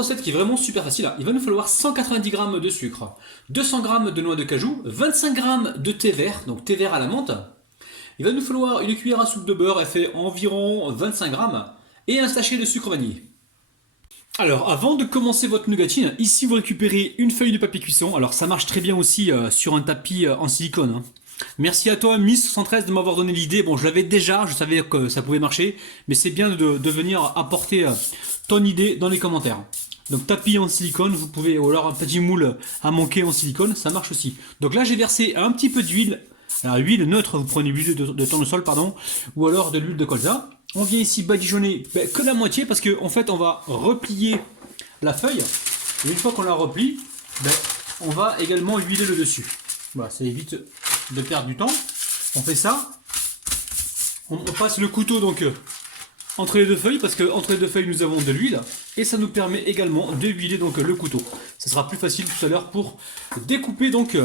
recette qui est vraiment super facile, hein. Il va nous falloir 190 g de sucre, 200 g de noix de cajou, 25 g de thé vert, donc thé vert à la menthe. Il va nous falloir une cuillère à soupe de beurre, elle fait environ 25 g, et un sachet de sucre vanillé. Alors, avant de commencer votre nougatine, ici vous récupérez une feuille de papier cuisson. Alors, ça marche très bien aussi sur un tapis en silicone, hein. Merci à toi, Miss113, de m'avoir donné l'idée. Bon, je l'avais déjà, je savais que ça pouvait marcher, mais c'est bien de venir apporter ton idée dans les commentaires. Donc, tapis en silicone, vous pouvez, ou alors un petit moule à manquer en silicone, ça marche aussi. Donc là, j'ai versé un petit peu d'huile. Alors, huile neutre, vous prenez l'huile de tournesol, pardon, ou alors de l'huile de colza. On vient ici badigeonner que la moitié parce qu'en fait, on va replier la feuille. Et une fois qu'on la replie, on va également huiler le dessus. Voilà, ça évite de perdre du temps. On fait ça. On passe le couteau donc entre les deux feuilles parce que entre les deux feuilles nous avons de l'huile et ça nous permet également de huiler donc le couteau. Ça sera plus facile tout à l'heure pour découper donc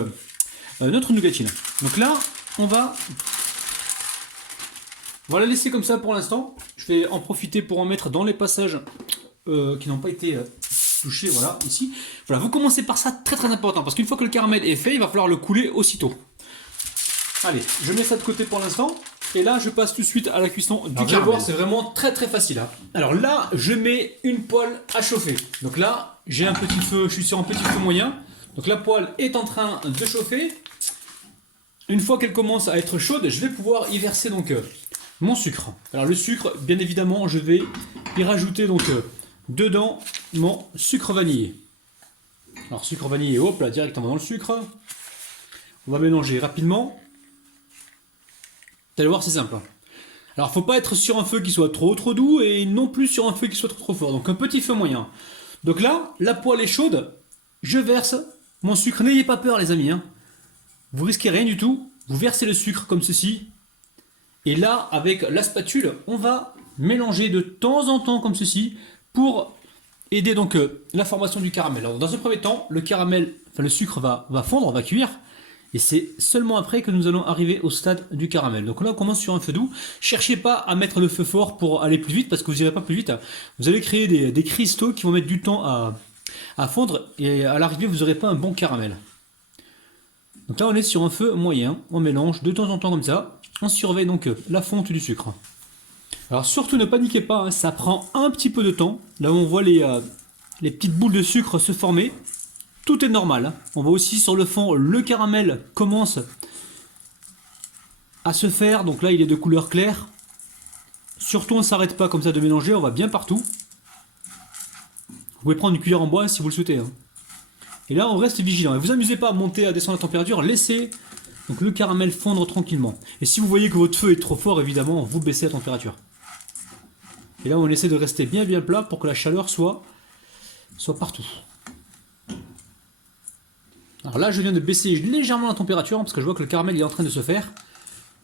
notre nougatine. Donc là, on va la laisser comme ça pour l'instant. Je vais en profiter pour en mettre dans les passages qui n'ont pas été touchés. Voilà, ici. Voilà, vous commencez par ça, très très important parce qu'une fois que le caramel est fait, il va falloir le couler aussitôt. Allez, je mets ça de côté pour l'instant. Et là, je passe tout de suite à la cuisson du caramel. Vous allez voir, c'est vraiment très très facile, hein. Alors là, je mets une poêle à chauffer. Donc là, j'ai un petit feu, je suis sur un petit feu moyen. Donc la poêle est en train de chauffer. Une fois qu'elle commence à être chaude, je vais pouvoir y verser donc mon sucre. Alors le sucre, bien évidemment, je vais y rajouter donc dedans mon sucre vanillé. Alors sucre vanillé, hop là, directement dans le sucre. On va mélanger rapidement. Vous allez voir, c'est simple. Alors, faut pas être sur un feu qui soit trop doux et non plus sur un feu qui soit trop fort. Donc, un petit feu moyen. Donc là, la poêle est chaude. Je verse mon sucre. N'ayez pas peur, les amis, hein. Vous risquez rien du tout. Vous versez le sucre comme ceci. Et là, avec la spatule, on va mélanger de temps en temps comme ceci pour aider donc la formation du caramel. Alors, dans un premier temps, le caramel, enfin le sucre va fondre, va cuire. Et c'est seulement après que nous allons arriver au stade du caramel. Donc là, on commence sur un feu doux. Cherchez pas à mettre le feu fort pour aller plus vite, parce que vous n'irez pas plus vite. Vous allez créer des cristaux qui vont mettre du temps à fondre, et à l'arrivée, vous n'aurez pas un bon caramel. Donc là, on est sur un feu moyen. On mélange de temps en temps comme ça. On surveille donc la fonte du sucre. Alors surtout, ne paniquez pas, hein, ça prend un petit peu de temps. Là où on voit les petites boules de sucre se former. Tout est normal, hein. On voit aussi sur le fond, le caramel commence à se faire. Donc là, il est de couleur claire. Surtout, on ne s'arrête pas comme ça de mélanger, on va bien partout. Vous pouvez prendre une cuillère en bois si vous le souhaitez, hein. Et là, on reste vigilant. Et vous amusez pas à monter, à descendre la température, laissez donc le caramel fondre tranquillement. Et si vous voyez que votre feu est trop fort, évidemment, vous baissez la température. Et là, on essaie de rester bien plat pour que la chaleur soit partout. Alors là, je viens de baisser légèrement la température parce que je vois que le caramel est en train de se faire.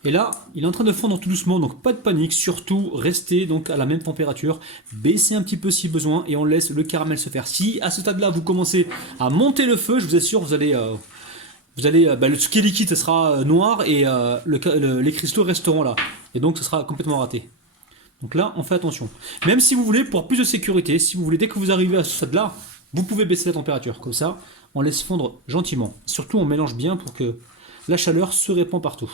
Et là, il est en train de fondre tout doucement, donc pas de panique. Surtout, restez donc à la même température. Baissez un petit peu si besoin et on laisse le caramel se faire. Si à ce stade-là, vous commencez à monter le feu, je vous assure, ce qui est liquide, ce sera noir et les cristaux resteront là. Et donc, ce sera complètement raté. Donc là, on fait attention. Même si vous voulez, pour plus de sécurité, si vous voulez, dès que vous arrivez à ce stade-là, vous pouvez baisser la température. Comme ça, on laisse fondre gentiment. Surtout, on mélange bien pour que la chaleur se répand partout.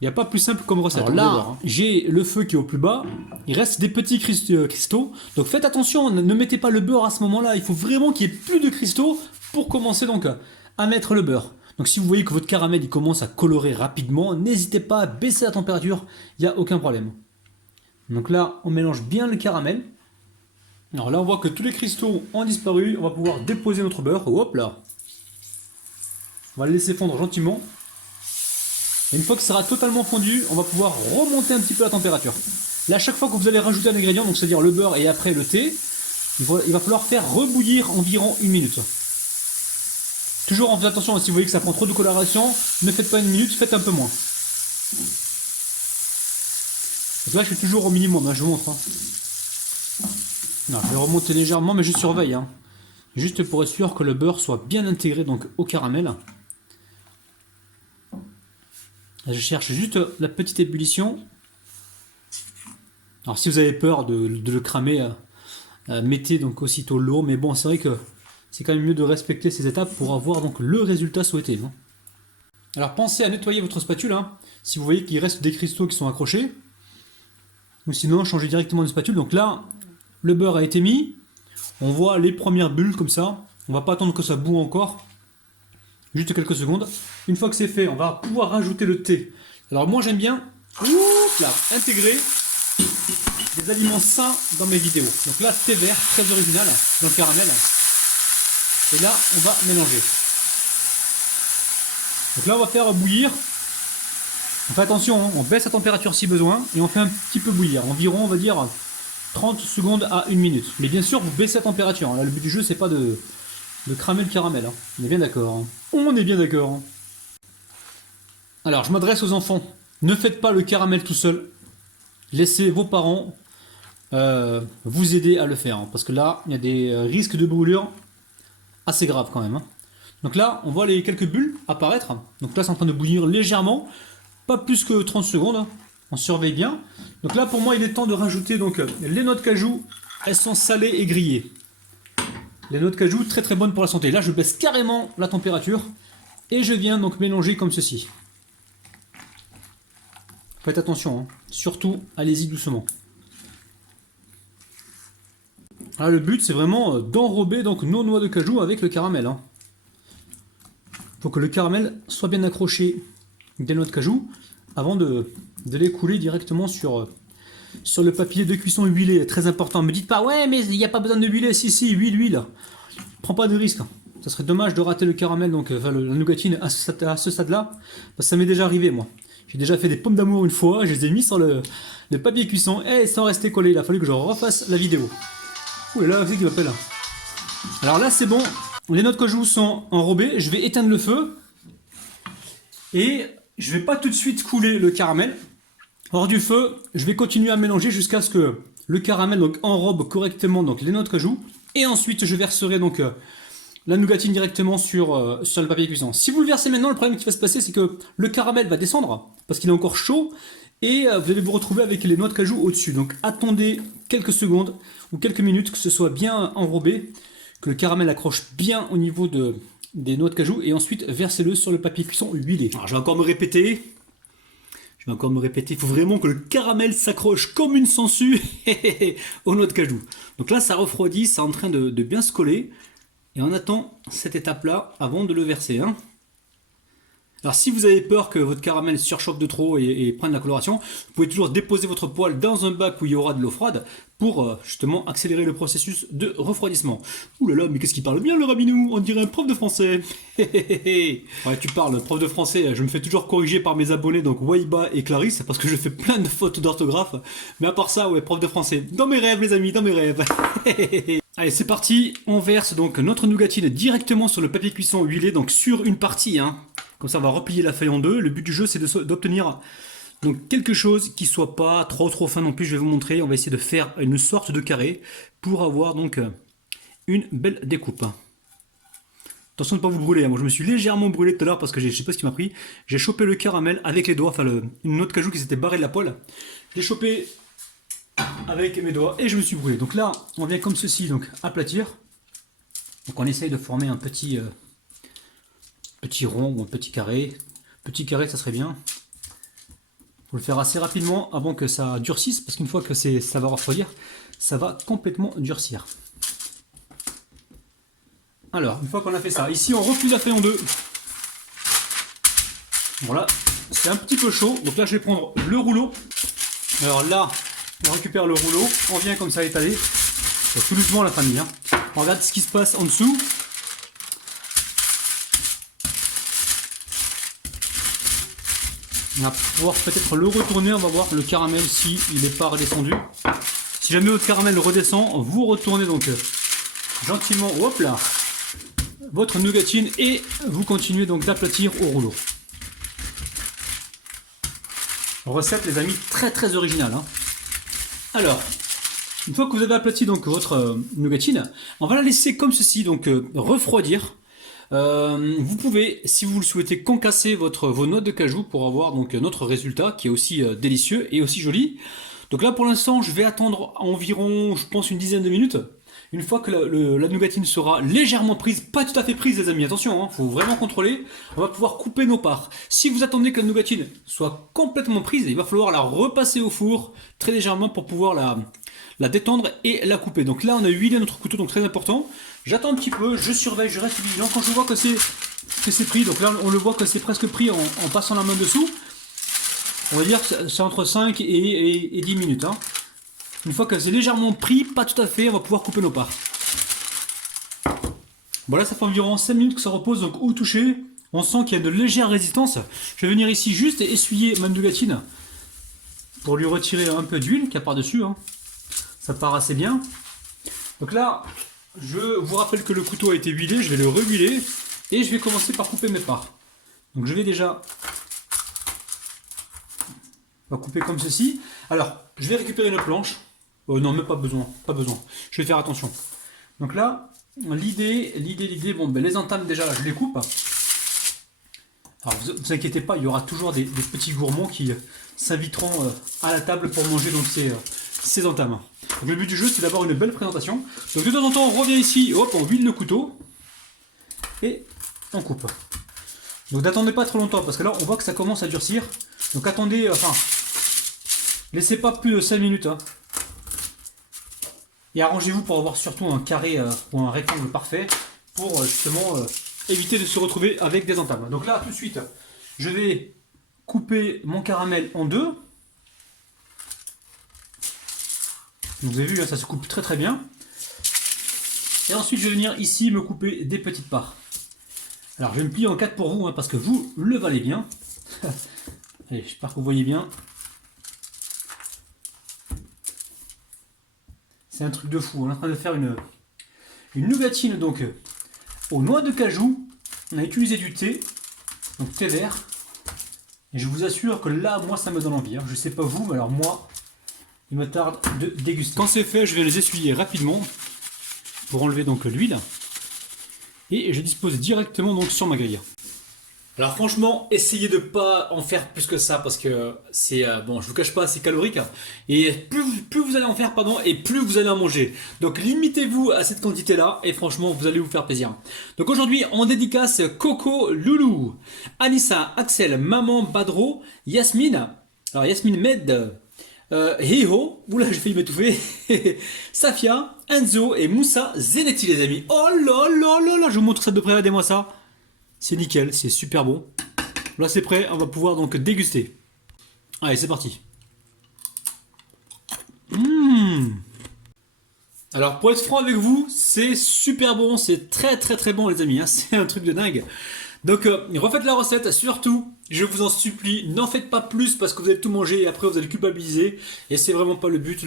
Il n'y a pas plus simple comme recette. Alors là, j'ai le feu qui est au plus bas. Il reste des petits cristaux. Donc faites attention, ne mettez pas le beurre à ce moment-là. Il faut vraiment qu'il y ait plus de cristaux pour commencer donc à mettre le beurre. Donc si vous voyez que votre caramel il commence à colorer rapidement, n'hésitez pas à baisser la température. Il n'y a aucun problème. Donc là, on mélange bien le caramel. Alors là, on voit que tous les cristaux ont disparu. On va pouvoir déposer notre beurre. Hop là. On va le laisser fondre gentiment. Et une fois que ça sera totalement fondu, on va pouvoir remonter un petit peu la température. Là, à chaque fois que vous allez rajouter un ingrédient, donc c'est-à-dire le beurre et après le thé, il va falloir faire rebouillir environ 1 minute. Toujours en faisant attention, si vous voyez que ça prend trop de coloration, ne faites pas 1 minute, faites un peu moins. Donc là, je suis toujours au minimum, hein, je vous montre. Hein. Non, je vais remonter légèrement, mais je surveille. Hein. Juste pour être sûr que le beurre soit bien intégré donc, au caramel. Là, je cherche juste la petite ébullition. Alors si vous avez peur de le cramer mettez donc aussitôt l'eau. Mais bon, c'est vrai que c'est quand même mieux de respecter ces étapes pour avoir donc le résultat souhaité. Non, alors pensez à nettoyer votre spatule, hein, si vous voyez qu'il reste des cristaux qui sont accrochés. Ou sinon, changez directement de spatule. Donc là, le beurre a été mis. On voit les premières bulles comme ça. On va pas attendre que ça boue encore. Juste quelques secondes. Une fois que c'est fait, on va pouvoir rajouter le thé. Alors moi j'aime bien intégrer des aliments sains dans mes vidéos. Donc là, thé vert, très original, dans le caramel. Et là, on va mélanger. Donc là, on va faire bouillir. On fait attention, hein, on baisse la température si besoin et on fait un petit peu bouillir. Environ, on va dire, 30 secondes à 1 minute. Mais bien sûr, vous baissez la température. Là, le but du jeu, c'est pas de cramer le caramel. Hein. On est bien d'accord. Hein. On est bien d'accord. Hein. Alors, je m'adresse aux enfants. Ne faites pas le caramel tout seul. Laissez vos parents vous aider à le faire. Hein, parce que là, il y a des risques de brûlure assez graves quand même. Hein. Donc là, on voit les quelques bulles apparaître. Donc là, c'est en train de bouillir légèrement. Pas plus que 30 secondes. Hein. On surveille bien. Donc là, pour moi, il est temps de rajouter donc, les noix de cajou. Elles sont salées et grillées. Les noix de cajou, très très bonnes pour la santé. Là, je baisse carrément la température. Et je viens donc mélanger comme ceci. Faites attention, hein. Surtout, allez-y doucement. Alors, le but, c'est vraiment d'enrober donc nos noix de cajou avec le caramel. Hein. Faut que le caramel soit bien accroché des noix de cajou avant de les couler directement sur le papier de cuisson huilé. Très important. Ne me dites pas, ouais, mais il n'y a pas besoin de huiler. Si, huile. Prends pas de risque. Ça serait dommage de rater le caramel, donc la nougatine à ce stade-là. Ça m'est déjà arrivé, moi. J'ai déjà fait des pommes d'amour une fois, je les ai mis sur le papier cuisson et ils sont restés collés. Il a fallu que je refasse la vidéo. Ouh là, c'est qui m'appelle. Alors là, c'est bon. Les noix de cajou sont enrobées. Je vais éteindre le feu. Et je vais pas tout de suite couler le caramel. Hors du feu, je vais continuer à mélanger jusqu'à ce que le caramel donc, enrobe correctement donc, les noix de cajou. Et ensuite, je verserai donc la nougatine directement sur le papier cuisson. Si vous le versez maintenant, le problème qui va se passer, c'est que le caramel va descendre parce qu'il est encore chaud et vous allez vous retrouver avec les noix de cajou au-dessus. Donc attendez quelques secondes ou quelques minutes que ce soit bien enrobé, que le caramel accroche bien au niveau des noix de cajou et ensuite versez-le sur le papier cuisson huilé. Alors je vais encore me répéter. Il faut vraiment que le caramel s'accroche comme une sangsue aux noix de cajou. Donc là, ça refroidit, c'est en train de bien se coller. Et on attend cette étape-là avant de le verser. Hein. Alors si vous avez peur que votre caramel surchauffe de trop et prenne la coloration, vous pouvez toujours déposer votre poêle dans un bac où il y aura de l'eau froide pour justement accélérer le processus de refroidissement. Ouh là là, mais qu'est-ce qu'il parle bien le Rabinou, on dirait un prof de français. Ouais, tu parles, prof de français, je me fais toujours corriger par mes abonnés, donc Waiba et Clarisse, parce que je fais plein de fautes d'orthographe. Mais à part ça, ouais, prof de français. Dans mes rêves les amis, dans mes rêves. Allez, c'est parti, on verse donc notre nougatine directement sur le papier cuisson huilé, donc sur une partie, hein. Comme ça, on va replier la feuille en deux. Le but du jeu, c'est d'obtenir donc quelque chose qui soit pas trop fin non plus. Je vais vous montrer. On va essayer de faire une sorte de carré pour avoir donc une belle découpe. Attention de ne pas vous brûler. Moi, je me suis légèrement brûlé tout à l'heure parce que je sais pas ce qui m'a pris. J'ai chopé le caramel avec les doigts, enfin une noix de cajou qui s'était barrée de la poêle. Je l'ai chopé avec mes doigts et je me suis brûlé. Donc là, on vient comme ceci, donc aplatir. Donc on essaye de former un petit rond ou un petit carré. Petit carré, ça serait bien. Faut le faire assez rapidement avant que ça durcisse, parce qu'une fois que ça va refroidir, ça va complètement durcir. Alors, une fois qu'on a fait ça, ici on replie la feuille en deux. Voilà, c'est un petit peu chaud, donc là je vais prendre le rouleau. Alors là, on récupère le rouleau, on vient comme ça étaler. Tout doucement la famille. Hein. On regarde ce qui se passe en dessous. On va pouvoir peut-être le retourner, on va voir le caramel si il n'est pas redescendu. Si jamais votre caramel redescend, vous retournez donc gentiment, hop là, votre nougatine et vous continuez donc d'aplatir au rouleau. Recette les amis très originale. Hein. Alors, une fois que vous avez aplati donc votre nougatine, on va la laisser comme ceci, donc refroidir. Vous pouvez, si vous le souhaitez, concasser vos noix de cajou pour avoir donc notre résultat qui est aussi délicieux et aussi joli. Donc là pour l'instant je vais attendre environ, je pense, une dizaine de minutes. Une fois que la nougatine sera légèrement prise, pas tout à fait prise les amis, attention, faut vraiment contrôler, on va pouvoir couper nos parts. Si vous attendez que la nougatine soit complètement prise, il va falloir la repasser au four très légèrement pour pouvoir la détendre et la couper. Donc là on a huilé notre couteau, donc très important. J'attends un petit peu, je surveille, je reste vigilant. Quand je vois que c'est pris, donc là on le voit que c'est presque pris en passant la main dessous, on va dire que c'est entre 5 et 10 minutes. Une fois que c'est légèrement pris, pas tout à fait, on va pouvoir couper nos parts. Bon là ça fait environ 5 minutes que ça repose, donc au toucher, on sent qu'il y a de légère résistance. Je vais venir ici juste essuyer ma nougatine pour lui retirer un peu d'huile qu'il y a par-dessus. Ça part assez bien. Donc là, je vous rappelle que le couteau a été huilé, je vais le rehuiler et je vais commencer par couper mes parts. Donc je vais déjà couper comme ceci. Alors, je vais récupérer une planche. Non, même pas besoin, pas besoin. Je vais faire attention. Donc là, l'idée, bon, ben les entames déjà, là, je les coupe. Alors, vous inquiétez pas, il y aura toujours des petits gourmands qui s'inviteront à la table pour manger donc ces entames. Donc, le but du jeu, c'est d'avoir une belle présentation. Donc de temps en temps, on revient ici, hop, on huile le couteau et on coupe. Donc n'attendez pas trop longtemps parce que là, on voit que ça commence à durcir. Donc attendez, laissez pas plus de 5 minutes. Et arrangez-vous pour avoir surtout un carré ou un rectangle parfait pour justement éviter de se retrouver avec des entames. Donc là, tout de suite, je vais couper mon caramel en deux. Vous avez vu, là, ça se coupe très très bien. Et ensuite, je vais venir ici me couper des petites parts. Alors, je vais me plier en 4 pour vous, parce que vous le valez bien. Allez, j'espère que vous voyez bien. C'est un truc de fou. On est en train de faire une nougatine donc aux noix de cajou. On a utilisé du thé, donc thé vert. Et je vous assure que là, moi, ça me donne envie. Je sais pas vous, mais alors moi, il me tarde de déguster. Quand c'est fait, je vais les essuyer rapidement pour enlever donc l'huile. Et je dispose directement donc sur ma grille. Alors franchement, essayez de ne pas en faire plus que ça parce que c'est, bon, je vous cache pas, c'est calorique. Et plus vous allez en faire, et plus vous allez en manger. Donc limitez-vous à cette quantité-là et franchement, vous allez vous faire plaisir. Donc aujourd'hui, on dédicace Coco, Loulou, Anissa, Axel, Maman, Badro, Yasmine. Alors Yasmine Med, Hiho, oula j'ai failli m'étouffer, Safia, Enzo et Moussa Zenetti les amis. Oh là là là là, je vous montre ça de près, regardez-moi ça. C'est nickel, c'est super bon. Là c'est prêt, on va pouvoir donc déguster. Allez, c'est parti. Alors pour être franc avec vous, c'est super bon, c'est très très très bon les amis, c'est un truc de dingue. Donc refaites la recette, surtout, je vous en supplie, n'en faites pas plus parce que vous allez tout manger et après vous allez culpabiliser. Et c'est vraiment pas le but c'est